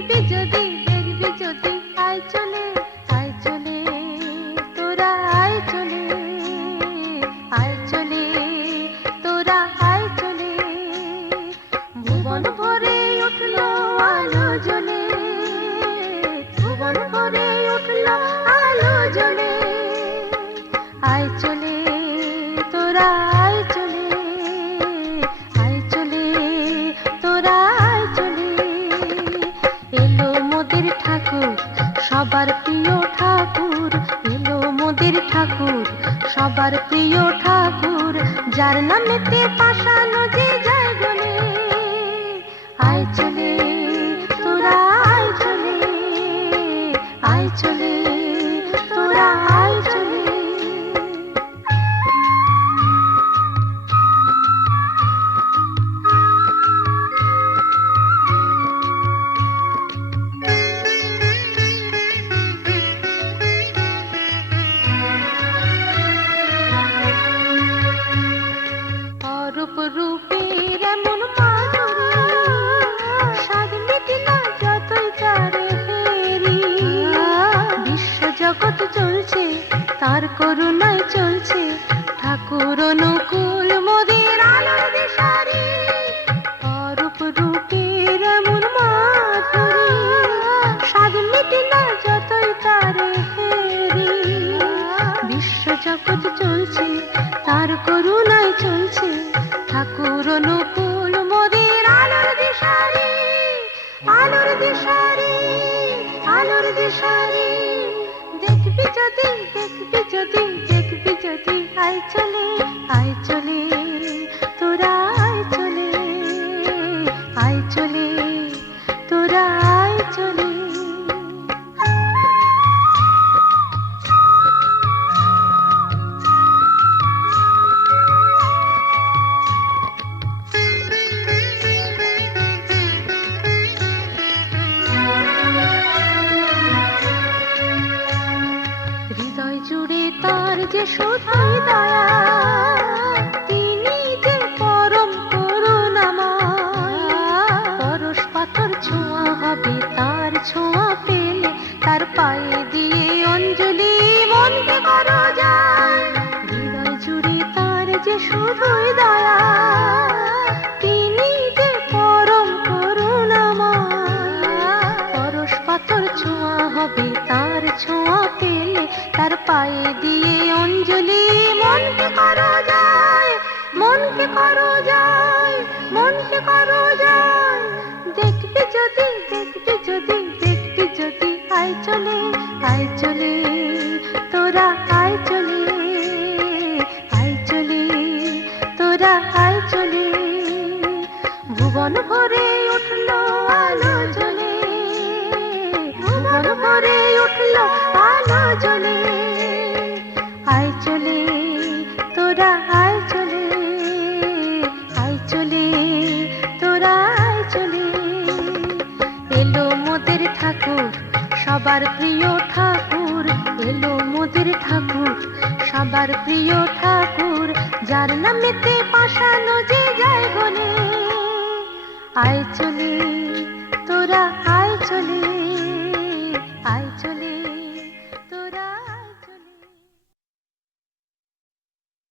দেখতে যদি সবার প্রিয় ঠাকুর এলো মোদের ঠাকুর। সবার প্রিয় ঠাকুর, যার নামেতে পাশানো যে যায় গলে আয় চলে, তোরা আয় চলে আয় চলে, তোরা আয় চলে। তার করুণায় চলছে ঠাকুর অনুকূল মোদের আলোর দেশারি। অরূপ রূপের এমন স্বাদ না যতই তারে হেরি। বিশ্ব জগৎ চলছে, তার করুণায় চলছে ঠাকুর অনুকূল মোদের আলোর দিশারি। আলোর দিশারি আলোর দিশারি। যদি দেখবি যদি দেখবি যদি আয় চলে আয় চলে। যে শুধুই দয়া তিনি যে পরম করুণাময়। পরশ পাথর ছোঁয়া হবে, তার ছোঁয়া পেলে তার পায়ে দিয়ে অঞ্জলি মনকে করো যায়। হৃদয় জুড়ে তার যে শুধুই দয়া তার পায়ে দিয়ে অঞ্জলি মনকে করো যায় মনকে করো যায় মনকে করো যায় দেখবি যদি দেখবি যদি দেখবি যদি, আয় চলে আয় চলে, তোরা আয় চলে আয় চলে, তোরা আয় চলে। ভুবন ভরে উঠল আলো জ্বলে, ভুবন ভরে উঠল জ্বলে আয় চলে, তোরা আয় চলে আয় চলে, তোরা আয় চলে। এলো মোদের ঠাকুর, সবার প্রিয় ঠাকুর। এলো মোদের ঠাকুর, সবার প্রিয় ঠাকুর। যার নামেতে পাশানো যে যায় গলে আয় চলে।